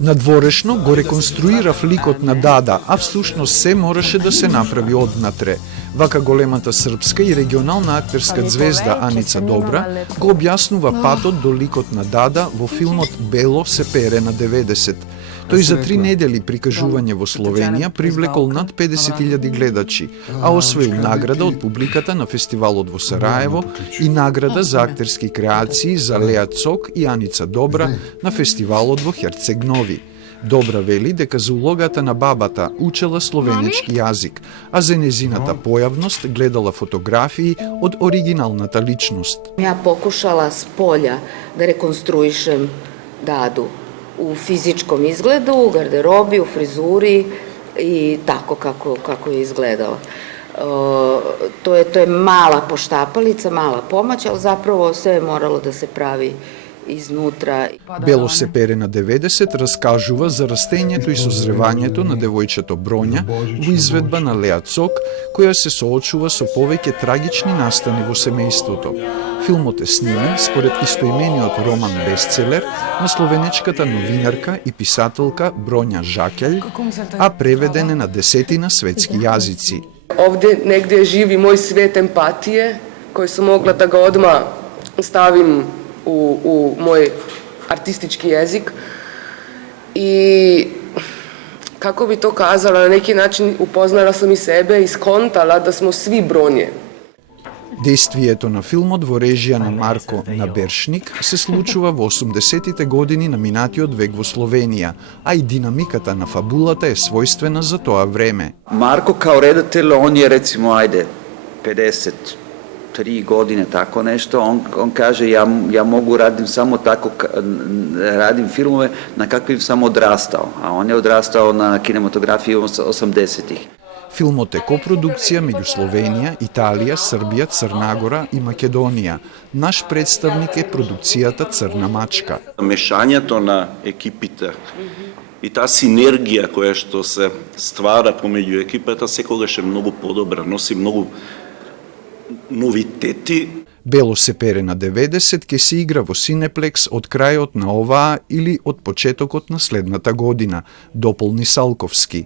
Надворешно го реконструирав ликот на Дада, а всушност се мораше да се направи однатре. Вака големата српска и регионална актерска звезда Аница Добра го објаснува патот до ликот на Дада во филмот Бело се пере на 90. Тој за 3 недели прикажување во Словенија привлекол над 50.000 гледачи, а освоил награда од публиката на фестивалот во Сараево и награда за актерски креации за Леа Цок и Аница Добра на фестивалот во Херцег Нови. Добра вели дека за улогата на бабата учела словенечки јазик, а за незината појавност гледала фотографии од оригиналната личност. Ја покушала с полја да реконструишем Даду u fizičkom izgledu, u garderobi, u frizuri i tako kako je izgledala. To je mala poštapalica, mala pomoć, ali zapravo sve je moralo da se pravi изнутра. Бело се пере на 90 раскажува за растењето и созревањето на девојчето Броња во изведба на Леа Цок, која се соочува со повеќе трагични настани во семејството. Филмот е снимен според истоимениот роман бестселер на словенечката новинарка и писателка Броња Жакелј, а преведен е на 10 светски јазици. Овде негде живи мој свет емпатије, кој сум могла да го одма ставим u moj artistički jezik i kako bi to kazala, na neki način upoznala sam i sebe i skontala da smo svi Bronje. Действието на филмот во режија на Марко Набершник се случува во 80-тите години на минатиот век во Словенија, а и динамиката на фабулата е својствена за тоа време. Марко као редател, он je recimo, ajde, 53 godine, tako nešto, on kaže ja mogu radim samo tako, radim filmove na kakvim sam odrastao, a on je odrastao na kinematografiji 80-ih. Филмот е копродукција меѓу Словенија, Италија, Србија, Црнагора и Македонија. Наш представник е продукцијата Црна мачка. Мешањето на екипите и таа синергија која што се ствара помеѓу екипата секогаш е многу подобра, носи многу новитети. Бело се пере на 90 ке се игра во Синеплекс од крајот на оваа или од почетокот на следната година, дополни Салковски.